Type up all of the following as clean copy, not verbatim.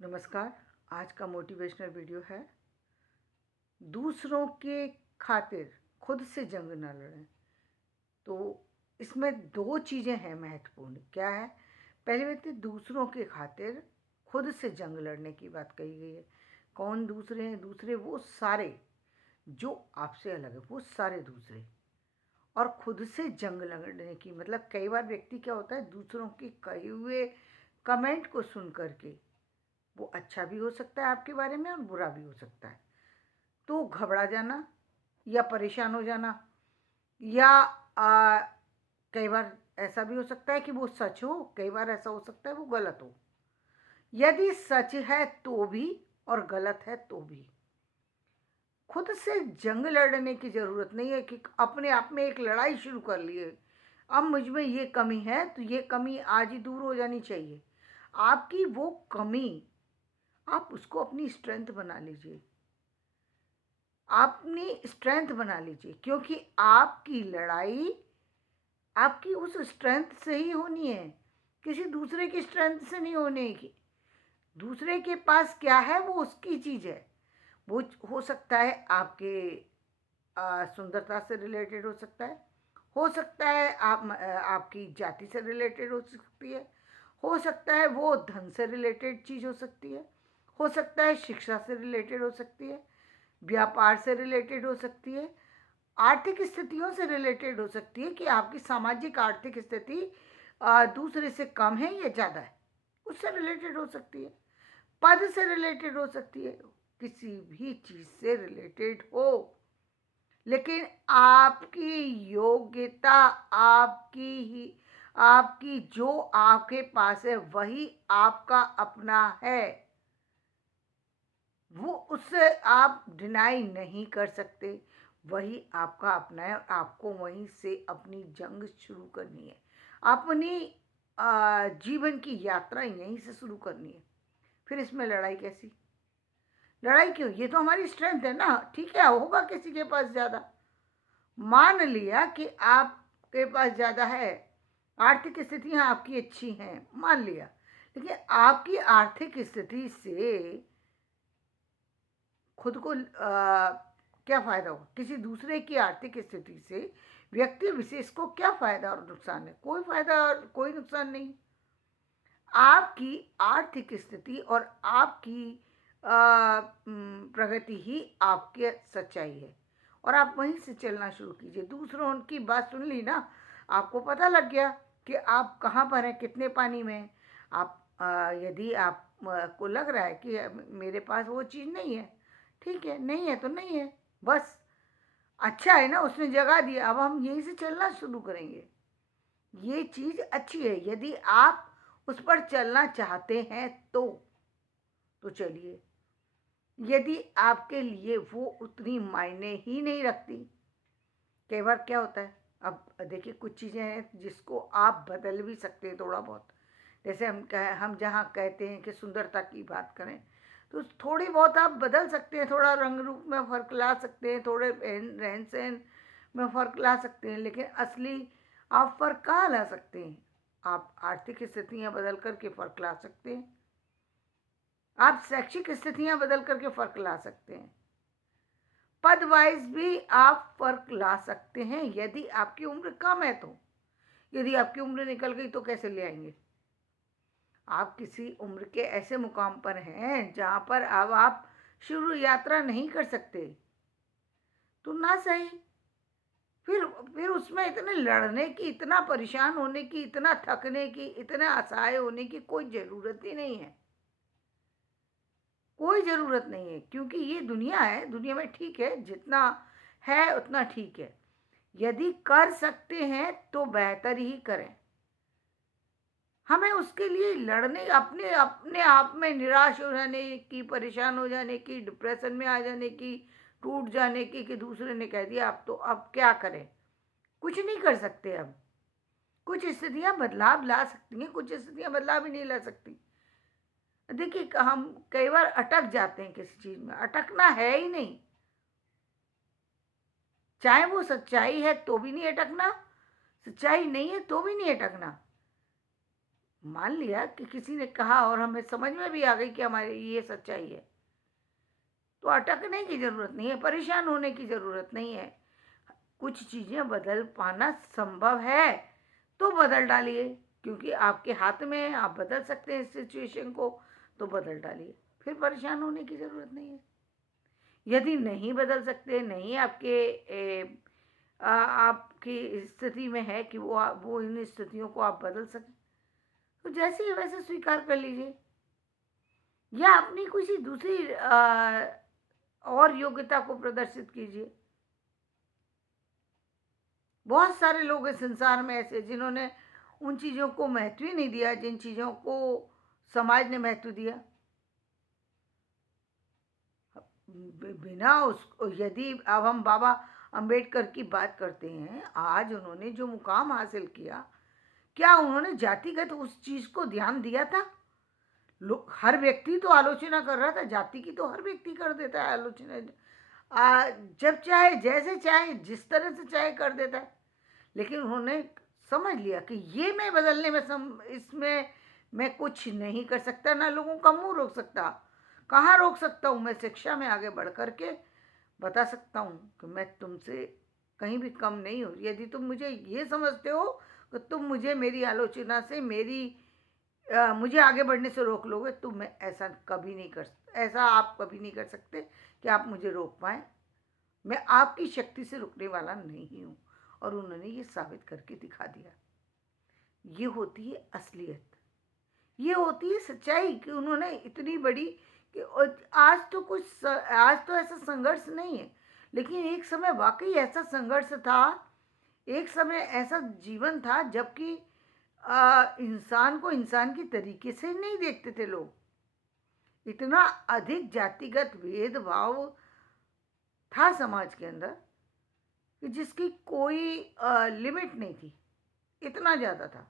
नमस्कार। आज का मोटिवेशनल वीडियो है, दूसरों के खातिर खुद से जंग ना लड़ें। तो इसमें दो चीज़ें हैं महत्वपूर्ण। क्या है? पहली बात है, दूसरों के खातिर खुद से जंग लड़ने की बात कही गई है। कौन दूसरे हैं? दूसरे वो सारे जो आपसे अलग है, वो सारे दूसरे। और खुद से जंग लड़ने की मतलब कई बार व्यक्ति क्या होता है, दूसरों के कहे हुए कमेंट को सुन करके वो अच्छा भी हो सकता है आपके बारे में और बुरा भी हो सकता है, तो घबरा जाना या परेशान हो जाना, या कई बार ऐसा भी हो सकता है कि वो सच हो, कई बार ऐसा हो सकता है वो गलत हो। यदि सच है तो भी और गलत है तो भी खुद से जंग लड़ने की ज़रूरत नहीं है कि अपने आप में एक लड़ाई शुरू कर लिए। अब मुझ में ये कमी है तो ये कमी आज ही दूर हो जानी चाहिए। आपकी वो कमी, आप उसको अपनी स्ट्रेंथ बना लीजिए, अपनी स्ट्रेंथ बना लीजिए, क्योंकि आपकी लड़ाई आपकी उस स्ट्रेंथ से ही होनी है, किसी दूसरे की स्ट्रेंथ से नहीं होने की। दूसरे के पास क्या है वो उसकी चीज़ है। वो हो सकता है आपके सुंदरता से रिलेटेड हो सकता है आपकी जाति से रिलेटेड हो सकती है, हो सकता है वो धन से रिलेटेड चीज़ हो सकता है शिक्षा से रिलेटेड हो सकती है, व्यापार से रिलेटेड हो सकती है, आर्थिक स्थितियों से रिलेटेड हो सकती है कि आपकी सामाजिक आर्थिक स्थिति दूसरे से कम है या ज़्यादा है, उससे रिलेटेड हो सकती है, पद से रिलेटेड हो सकती है, किसी भी चीज़ से रिलेटेड हो। लेकिन आपकी योग्यता, आपकी ही आपकी जो आपके पास है वही आपका अपना है। वो उससे आप डिनाई नहीं कर सकते। वही आपका अपना है और आपको वहीं से अपनी जंग शुरू करनी है। अपनी जीवन की यात्रा यहीं से शुरू करनी है। फिर इसमें लड़ाई कैसी? लड़ाई क्यों? ये तो हमारी स्ट्रेंथ है ना। ठीक है, होगा किसी के पास ज़्यादा, मान लिया कि आपके पास ज़्यादा है, आर्थिक स्थितियाँ आपकी अच्छी हैं, मान लिया, लेकिन आपकी आर्थिक स्थिति से खुद को क्या फ़ायदा होगा? किसी दूसरे की आर्थिक स्थिति से व्यक्ति विशेष को क्या फ़ायदा और नुकसान है? कोई फ़ायदा और कोई नुकसान नहीं। आपकी आर्थिक स्थिति और आपकी प्रगति ही आपकी सच्चाई है और आप वहीं से चलना शुरू कीजिए। दूसरों की बात सुन ली ना, आपको पता लग गया कि आप कहाँ पर हैं, कितने पानी में हैं। आप यदि आप को लग रहा है कि मेरे पास वो चीज़ नहीं है, ठीक है, नहीं है तो नहीं है, बस। अच्छा है ना, उसने जगा दिया, अब हम यहीं से चलना शुरू करेंगे। ये चीज़ अच्छी है। यदि आप उस पर चलना चाहते हैं तो चलिए। यदि आपके लिए वो उतनी मायने ही नहीं रखती, कई बार क्या होता है, अब देखिए कुछ चीज़ें हैं जिसको आप बदल भी सकते हैं थोड़ा बहुत। जैसे हम जहाँ कहते हैं कि सुंदरता की बात करें, तो थोड़ी बहुत आप बदल सकते हैं, थोड़ा रंग रूप में फ़र्क ला सकते हैं, थोड़े रहन सहन में फ़र्क ला सकते हैं, लेकिन असली आप फ़र्क कहाँ ला सकते हैं? आप आर्थिक स्थितियाँ बदल करके फ़र्क ला सकते हैं, आप शैक्षिक स्थितियाँ बदल करके फ़र्क ला सकते हैं, पद वाइज भी आप फ़र्क ला सकते हैं। यदि आपकी उम्र कम है तो, यदि आपकी उम्र निकल गई तो कैसे ले आएंगे? आप किसी उम्र के ऐसे मुकाम पर हैं जहाँ पर अब आप शुरू यात्रा नहीं कर सकते, तो ना सही। फिर उसमें इतने लड़ने की, इतना परेशान होने की, इतना थकने की, इतना असहाय होने की कोई ज़रूरत ही नहीं है। कोई ज़रूरत नहीं है, क्योंकि ये दुनिया है, दुनिया में ठीक है, जितना है उतना ठीक है। यदि कर सकते हैं तो बेहतर ही करें। हमें उसके लिए लड़ने, अपने अपने आप में निराश हो जाने की, परेशान हो जाने की, डिप्रेशन में आ जाने की, टूट जाने की कि दूसरे ने कह दिया अब तो अब क्या करें। कुछ नहीं कर सकते अब। कुछ स्थितियाँ बदलाव ला सकती हैं, कुछ स्थितियाँ बदलाव ही नहीं ला सकती। देखिए हम कई बार अटक जाते हैं किसी चीज़ में, अटकना है ही नहीं। चाहे वो सच्चाई है तो भी नहीं अटकना, सच्चाई नहीं है तो भी नहीं अटकना। मान लिया कि किसी ने कहा और हमें समझ में भी आ गई कि हमारी ये सच्चाई है, तो अटकने की ज़रूरत नहीं है, परेशान होने की ज़रूरत नहीं है। कुछ चीज़ें बदल पाना संभव है, तो बदल डालिए, क्योंकि आपके हाथ में है, आप बदल सकते हैं इस सिचुएशन को, तो बदल डालिए, फिर परेशान होने की ज़रूरत नहीं है। यदि नहीं बदल सकते, नहीं आपकी स्थिति में है कि वो इन स्थितियों को आप बदल सकें, तो जैसे ही वैसे स्वीकार कर लीजिए, या अपनी किसी दूसरी और योग्यता को प्रदर्शित कीजिए। बहुत सारे लोग इस संसार में ऐसे जिन्होंने उन चीज़ों को महत्व ही नहीं दिया जिन चीज़ों को समाज ने महत्व दिया। बिना उस यदि अब हम बाबा अंबेडकर की बात करते हैं, आज उन्होंने जो मुकाम हासिल किया, क्या उन्होंने जातिगत उस चीज़ को ध्यान दिया था? लोग, हर व्यक्ति तो आलोचना कर रहा था, जाति की तो हर व्यक्ति कर देता है आलोचना। जब चाहे, जैसे चाहे, जिस तरह से चाहे कर देता है। लेकिन उन्होंने समझ लिया कि ये मैं बदलने में इसमें मैं कुछ नहीं कर सकता, ना लोगों का मुंह रोक सकता। कहाँ रोक सकता हूँ? मैं शिक्षा में आगे बढ़ करके बता सकता हूँ कि मैं तुमसे कहीं भी कम नहीं हूँ। यदि तुम मुझे ये समझते हो कि तुम मुझे मेरी आलोचना से, मुझे आगे बढ़ने से रोक लोगे, तो मैं ऐसा कभी नहीं कर, ऐसा आप कभी नहीं कर सकते कि आप मुझे रोक पाएँ। मैं आपकी शक्ति से रुकने वाला नहीं हूँ। और उन्होंने ये साबित करके दिखा दिया। ये होती है असलियत, ये होती है सच्चाई कि उन्होंने इतनी बड़ी कि आज तो ऐसा संघर्ष नहीं है, लेकिन एक समय वाकई ऐसा संघर्ष था, एक समय ऐसा जीवन था जबकि इंसान को इंसान की तरीके से नहीं देखते थे लोग। इतना अधिक जातिगत भेदभाव था समाज के अंदर कि जिसकी कोई लिमिट नहीं थी, इतना ज़्यादा था।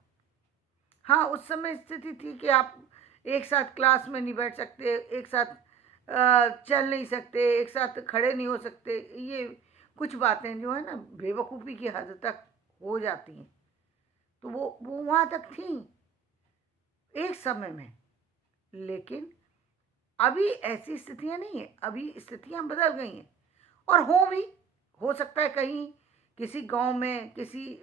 हाँ, उस समय स्थिति थी कि आप एक साथ क्लास में नहीं बैठ सकते, एक साथ चल नहीं सकते, एक साथ खड़े नहीं हो सकते। ये कुछ बातें जो है ना बेवकूफ़ी की हद तक हो जाती हैं, तो वो वहाँ तक थी एक समय में। लेकिन अभी ऐसी स्थितियाँ नहीं है, अभी स्थितियाँ बदल गई हैं। और भी हो सकता है कहीं किसी गांव में, किसी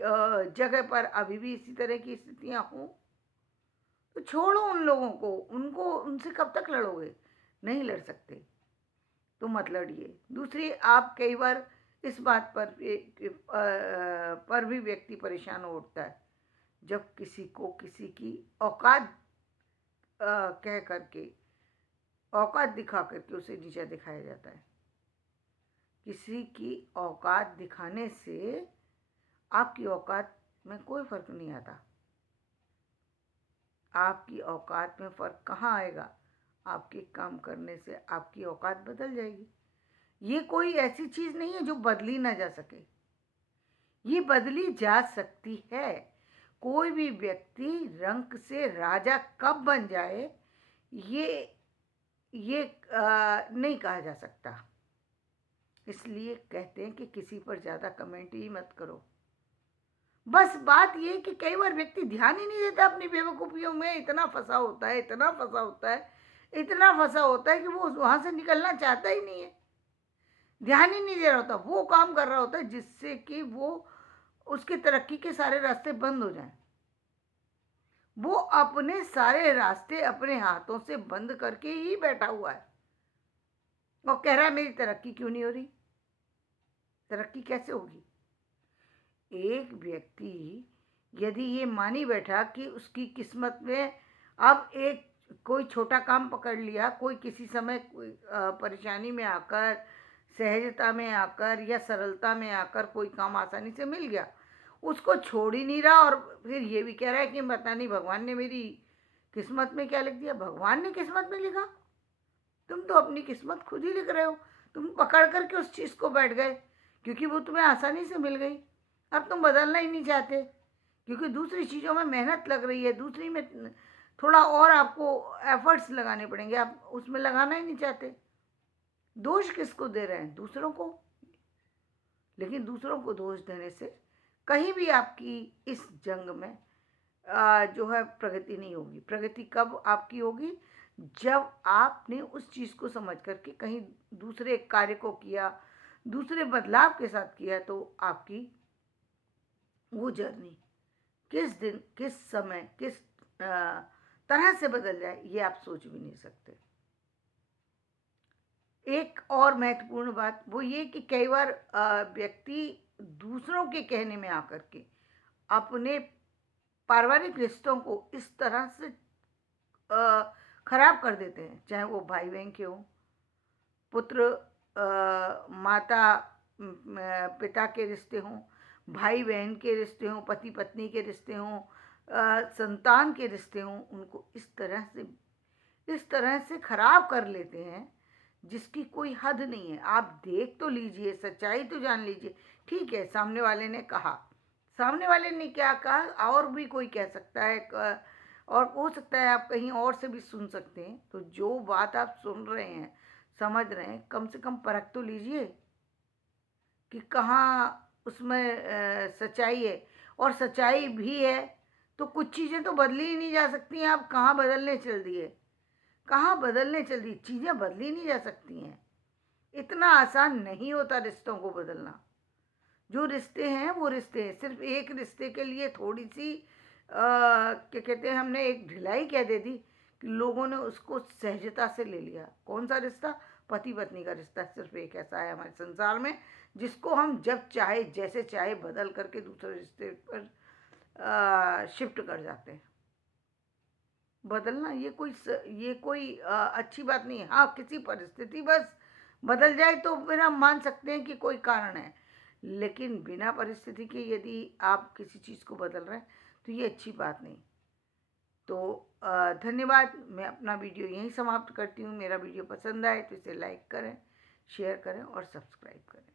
जगह पर अभी भी इसी तरह की स्थितियाँ हों, तो छोड़ो उन लोगों को, उनसे कब तक लड़ोगे? नहीं लड़ सकते, तो मत लड़िए। दूसरी, आप कई बार इस बात पर भी व्यक्ति परेशान होता है जब किसी को किसी की औकात कह करके, औकात दिखा करके उसे नीचा दिखाया जाता है। किसी की औकात दिखाने से आपकी औकात में कोई फ़र्क नहीं आता। आपकी औकात में फ़र्क कहाँ आएगा? आपके काम करने से आपकी औकात बदल जाएगी। ये कोई ऐसी चीज़ नहीं है जो बदली ना जा सके, ये बदली जा सकती है। कोई भी व्यक्ति रंक से राजा कब बन जाए, ये नहीं कहा जा सकता। इसलिए कहते हैं कि किसी पर ज़्यादा कमेंट ही मत करो। बस बात ये कि कई बार व्यक्ति ध्यान ही नहीं देता अपनी बेवकूफ़ियों में, इतना फंसा होता है, इतना फंसा होता है, इतना फंसा होता है कि वो वहाँ से निकलना चाहता ही नहीं है। ध्यान ही नहीं दे रहा होता, वो काम कर रहा होता है जिससे कि वो उसकी तरक्की के सारे रास्ते बंद हो जाएं। वो अपने सारे रास्ते अपने हाथों से बंद करके ही बैठा हुआ है और कह रहा है मेरी तरक्की क्यों नहीं हो रही? तरक्की कैसे होगी? एक व्यक्ति यदि ये मान ही बैठा कि उसकी किस्मत में अब एक कोई छोटा काम पकड़ लिया, कोई किसी समय परेशानी में आकर, सहजता में आकर या सरलता में आकर कोई काम आसानी से मिल गया, उसको छोड़ ही नहीं रहा और फिर ये भी कह रहा है कि पता नहीं भगवान ने मेरी किस्मत में क्या लिख दिया। भगवान ने किस्मत में लिखा? तुम तो अपनी किस्मत खुद ही लिख रहे हो। तुम पकड़ करके उस चीज़ को बैठ गए क्योंकि वो तुम्हें आसानी से मिल गई। अब तुम बदलना ही नहीं चाहते क्योंकि दूसरी चीज़ों में मेहनत लग रही है, दूसरी में थोड़ा और आपको एफर्ट्स लगाने पड़ेंगे, आप उसमें लगाना ही नहीं चाहते। दोष किसको दे रहे हैं? दूसरों को। लेकिन दूसरों को दोष देने से कहीं भी आपकी इस जंग में जो है प्रगति नहीं होगी। प्रगति कब आपकी होगी? जब आपने उस चीज़ को समझ कर के कहीं दूसरे कार्य को किया, दूसरे बदलाव के साथ किया, तो आपकी वो जर्नी किस दिन, किस समय, किस तरह से बदल जाए, ये आप सोच भी नहीं सकते। एक और महत्वपूर्ण बात वो ये कि कई बार व्यक्ति दूसरों के कहने में आकर के अपने पारिवारिक रिश्तों को इस तरह से खराब कर देते हैं, चाहे वो भाई बहन के हों, पुत्र माता पिता के रिश्ते हों, भाई बहन के रिश्ते हों, पति पत्नी के रिश्ते हों, संतान के रिश्ते हों, उनको इस तरह से खराब कर लेते हैं जिसकी कोई हद नहीं है। आप देख तो लीजिए, सच्चाई तो जान लीजिए। ठीक है, सामने वाले ने कहा, सामने वाले ने क्या कहा और भी कोई कह सकता है, और हो सकता है आप कहीं और से भी सुन सकते हैं। तो जो बात आप सुन रहे हैं, समझ रहे हैं, कम से कम परख तो लीजिए कि कहाँ उसमें सच्चाई है। और सच्चाई भी है तो कुछ चीज़ें तो बदली ही नहीं जा सकती हैं। आप कहाँ बदलने चल दिए, कहाँ बदलने चल दी? चीज़ें बदली नहीं जा सकती हैं। इतना आसान नहीं होता रिश्तों को बदलना। जो रिश्ते हैं वो रिश्ते हैं। सिर्फ एक रिश्ते के लिए थोड़ी सी क्या कहते हैं, हमने एक ढिलाई क्या दे दी कि लोगों ने उसको सहजता से ले लिया। कौन सा रिश्ता? पति पत्नी का रिश्ता सिर्फ एक ऐसा है हमारे संसार में जिसको हम जब चाहे जैसे चाहे बदल करके दूसरे रिश्ते पर शिफ्ट कर जाते हैं। बदलना ये कोई अच्छी बात नहीं है। हाँ, किसी परिस्थिति बस बदल जाए तो फिर हम मान सकते हैं कि कोई कारण है, लेकिन बिना परिस्थिति के यदि आप किसी चीज़ को बदल रहे हैं तो ये अच्छी बात नहीं। तो धन्यवाद। मैं अपना वीडियो यहीं समाप्त करती हूँ। मेरा वीडियो पसंद आए तो इसे लाइक करें, शेयर करें और सब्सक्राइब करें।